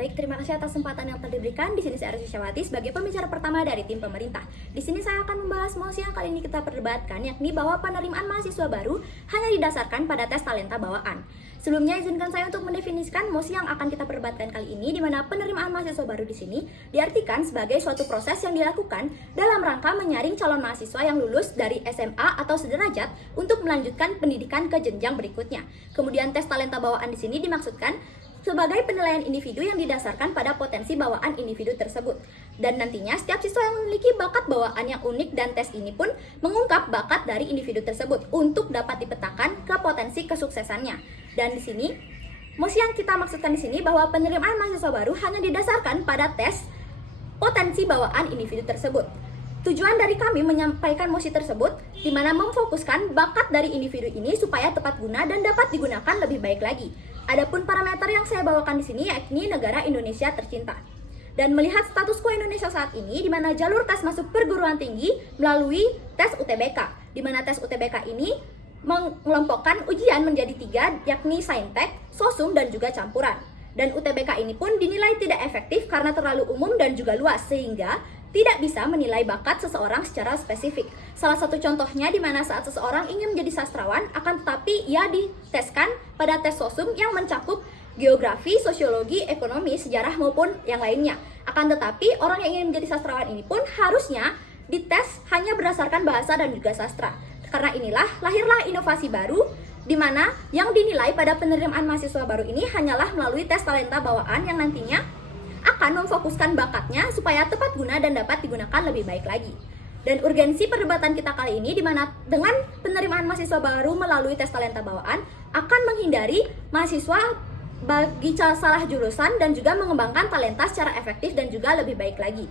Baik, terima kasih atas kesempatan yang telah diberikan. Di sini saya Aris Syawati sebagai pembicara pertama dari tim pemerintah. Di sini saya akan membahas mosi yang kali ini kita perdebatkan, yakni bahwa penerimaan mahasiswa baru hanya didasarkan pada tes talenta bawaan. Sebelumnya izinkan saya untuk mendefinisikan mosi yang akan kita perdebatkan kali ini, di mana penerimaan mahasiswa baru di sini diartikan sebagai suatu proses yang dilakukan dalam rangka menyaring calon mahasiswa yang lulus dari SMA atau sederajat untuk melanjutkan pendidikan ke jenjang berikutnya. Kemudian tes talenta bawaan di sini dimaksudkan sebagai penilaian individu yang didasarkan pada potensi bawaan individu tersebut. Dan nantinya setiap siswa yang memiliki bakat bawaan yang unik dan tes ini pun mengungkap bakat dari individu tersebut untuk dapat dipetakan ke potensi kesuksesannya. Dan di sini, mosi yang kita maksudkan di sini bahwa penerimaan mahasiswa baru hanya didasarkan pada tes potensi bawaan individu tersebut. Tujuan dari kami menyampaikan mosi tersebut di mana memfokuskan bakat dari individu ini supaya tepat guna dan dapat digunakan lebih baik lagi. Adapun parameter yang saya bawakan di sini yakni negara Indonesia tercinta. Dan melihat status quo Indonesia saat ini, di mana jalur tes masuk perguruan tinggi melalui tes UTBK, di mana tes UTBK ini mengelompokkan ujian menjadi 3, yakni saintek, sosum, dan juga campuran. Dan UTBK ini pun dinilai tidak efektif karena terlalu umum dan juga luas, sehingga tidak bisa menilai bakat seseorang secara spesifik. Salah satu contohnya di mana saat seseorang ingin menjadi sastrawan, akan tetapi ia diteskan pada tes sosum yang mencakup geografi, sosiologi, ekonomi, sejarah maupun yang lainnya. Akan tetapi orang yang ingin menjadi sastrawan ini pun harusnya dites hanya berdasarkan bahasa dan juga sastra. Karena inilah lahirlah inovasi baru di mana yang dinilai pada penerimaan mahasiswa baru ini hanyalah melalui tes talenta bawaan yang nantinya akan memfokuskan bakatnya supaya tepat guna dan dapat digunakan lebih baik lagi. Dan urgensi perdebatan kita kali ini di mana dengan penerimaan mahasiswa baru melalui tes talenta bawaan akan menghindari mahasiswa bagi salah jurusan dan juga mengembangkan talenta secara efektif dan juga lebih baik lagi.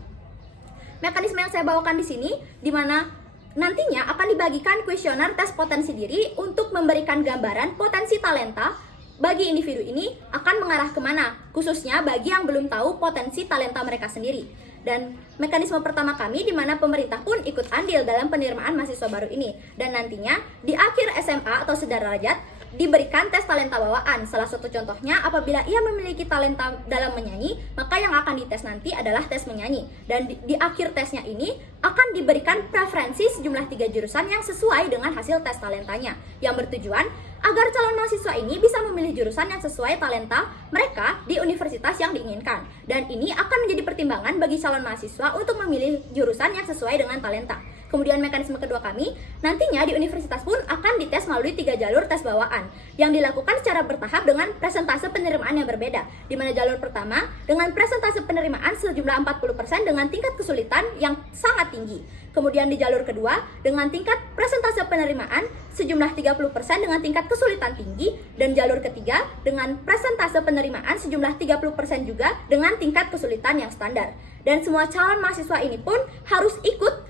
Mekanisme yang saya bawakan di sini di mana nantinya akan dibagikan kuesioner tes potensi diri untuk memberikan gambaran potensi talenta bagi individu ini akan mengarah kemana, khususnya bagi yang belum tahu potensi talenta mereka sendiri. Dan mekanisme pertama kami di mana pemerintah pun ikut andil dalam penerimaan mahasiswa baru ini. Dan nantinya di akhir SMA atau sederajat diberikan tes talenta bawaan. Salah satu contohnya apabila ia memiliki talenta dalam menyanyi, maka yang akan dites nanti adalah tes menyanyi. Dan di akhir tesnya ini akan diberikan preferensi sejumlah 3 jurusan yang sesuai dengan hasil tes talentanya, yang bertujuan agar calon mahasiswa ini bisa memilih jurusan yang sesuai talenta mereka di universitas yang diinginkan. Dan ini akan menjadi pertimbangan bagi calon mahasiswa untuk memilih jurusan yang sesuai dengan talenta. Kemudian mekanisme kedua kami, nantinya di universitas pun akan dites melalui 3 jalur tes bawaan yang dilakukan secara bertahap dengan presentase penerimaan yang berbeda. Di mana jalur pertama dengan presentase penerimaan sejumlah 40% dengan tingkat kesulitan yang sangat tinggi. Kemudian di jalur kedua dengan tingkat presentase penerimaan sejumlah 30% dengan tingkat kesulitan tinggi, dan jalur ketiga dengan presentase penerimaan sejumlah 30% juga dengan tingkat kesulitan yang standar. Dan semua calon mahasiswa ini pun harus ikut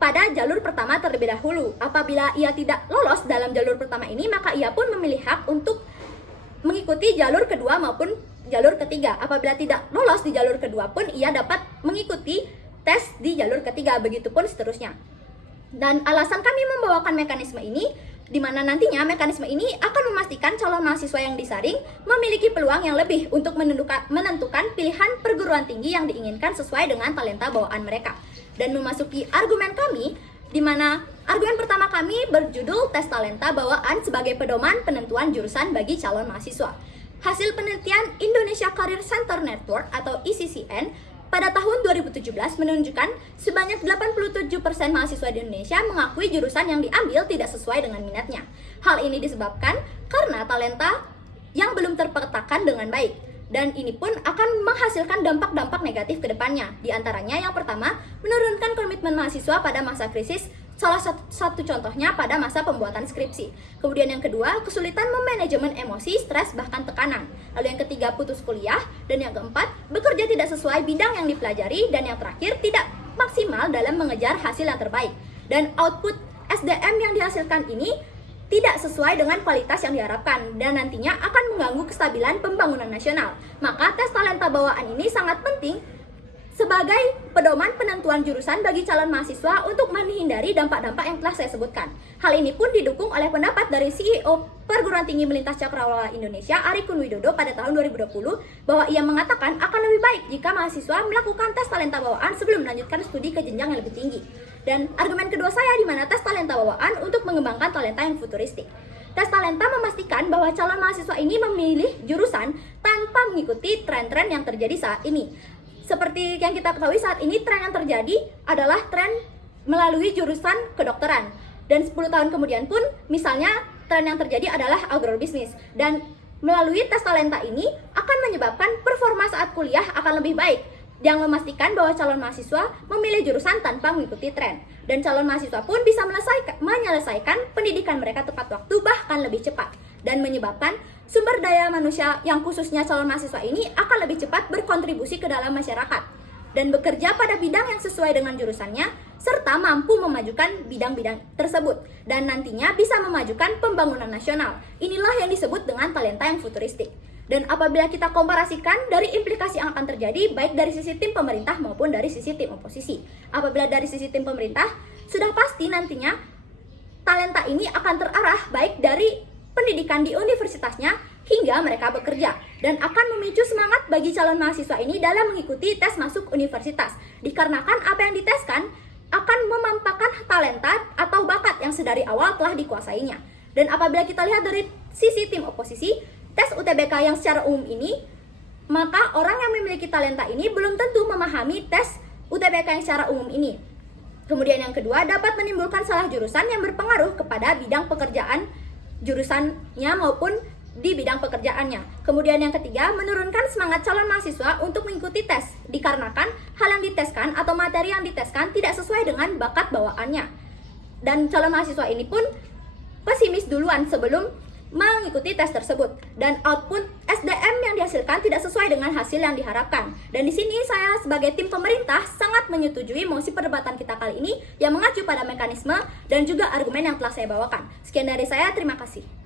pada jalur pertama terlebih dahulu. Apabila ia tidak lolos dalam jalur pertama ini, maka ia pun memilih hak untuk mengikuti jalur kedua maupun jalur ketiga. Apabila tidak lolos di jalur kedua pun, ia dapat mengikuti tes di jalur ketiga, begitupun seterusnya. Dan alasan kami membawakan mekanisme ini, di mana nantinya mekanisme ini akan memastikan calon mahasiswa yang disaring memiliki peluang yang lebih untuk menentukan pilihan perguruan tinggi yang diinginkan sesuai dengan talenta bawaan mereka. Dan memasuki argumen kami, di mana argumen pertama kami berjudul tes talenta bawaan sebagai pedoman penentuan jurusan bagi calon mahasiswa. Hasil penelitian Indonesia Career Center Network atau ICCN pada tahun 2017 menunjukkan sebanyak 87% mahasiswa di Indonesia mengakui jurusan yang diambil tidak sesuai dengan minatnya. Hal ini disebabkan karena talenta yang belum terpetakan dengan baik. Dan ini pun akan menghasilkan dampak-dampak negatif ke depannya. Di antaranya yang pertama, menurunkan komitmen mahasiswa pada masa krisis, salah satu contohnya pada masa pembuatan skripsi. Kemudian yang kedua, kesulitan memanajemen emosi, stres, bahkan tekanan. Lalu yang ketiga, putus kuliah. Dan yang keempat, bekerja tidak sesuai bidang yang dipelajari. Dan yang terakhir, tidak maksimal dalam mengejar hasil yang terbaik. Dan output SDM yang dihasilkan ini tidak sesuai dengan kualitas yang diharapkan dan nantinya akan mengganggu kestabilan pembangunan nasional. Maka tes talenta bawaan ini sangat penting sebagai pedoman penentuan jurusan bagi calon mahasiswa untuk menghindari dampak-dampak yang telah saya sebutkan. Hal ini pun didukung oleh pendapat dari CEO Perguruan Tinggi Melintas Cakrawala Indonesia, Ari Kun Widodo, pada tahun 2020, bahwa ia mengatakan akan lebih baik jika mahasiswa melakukan tes talenta bawaan sebelum melanjutkan studi ke jenjang yang lebih tinggi. Dan argumen kedua saya di mana tes talenta bawaan untuk mengembangkan talenta yang futuristik. Tes talenta memastikan bahwa calon mahasiswa ini memilih jurusan tanpa mengikuti tren-tren yang terjadi saat ini. Seperti yang kita ketahui saat ini, tren yang terjadi adalah tren melalui jurusan kedokteran. Dan 10 tahun kemudian pun, misalnya tren yang terjadi adalah agrobisnis. Dan melalui tes talenta ini akan menyebabkan performa saat kuliah akan lebih baik, yang memastikan bahwa calon mahasiswa memilih jurusan tanpa mengikuti tren. Dan calon mahasiswa pun bisa menyelesaikan pendidikan mereka tepat waktu, bahkan lebih cepat. Dan menyebabkan sumber daya manusia yang khususnya calon mahasiswa ini akan lebih cepat berkontribusi ke dalam masyarakat dan bekerja pada bidang yang sesuai dengan jurusannya, serta mampu memajukan bidang-bidang tersebut dan nantinya bisa memajukan pembangunan nasional. Inilah yang disebut dengan talenta yang futuristik. Dan apabila kita komparasikan dari implikasi yang akan terjadi baik dari sisi tim pemerintah maupun dari sisi tim oposisi. Apabila dari sisi tim pemerintah, sudah pasti nantinya talenta ini akan terarah baik dari pendidikan di universitasnya hingga mereka bekerja dan akan memicu semangat bagi calon mahasiswa ini dalam mengikuti tes masuk universitas, dikarenakan apa yang diteskan akan memampakkan talenta atau bakat yang sedari awal telah dikuasainya. Dan apabila kita lihat dari sisi tim oposisi, tes UTBK yang secara umum ini, maka orang yang memiliki talenta ini belum tentu memahami tes UTBK yang secara umum ini. Kemudian yang kedua, dapat menimbulkan salah jurusan yang berpengaruh kepada bidang pekerjaan jurusannya maupun di bidang pekerjaannya. Kemudian yang ketiga, menurunkan semangat calon mahasiswa untuk mengikuti tes, dikarenakan hal yang diteskan atau materi yang diteskan tidak sesuai dengan bakat bawaannya. Dan calon mahasiswa ini pun pesimis duluan sebelum mengikuti tes tersebut, dan output SDM yang dihasilkan tidak sesuai dengan hasil yang diharapkan. Dan di sini saya sebagai tim pemerintah sangat menyetujui mosi perdebatan kita kali ini yang mengacu pada mekanisme dan juga argumen yang telah saya bawakan. Sekian dari saya, terima kasih.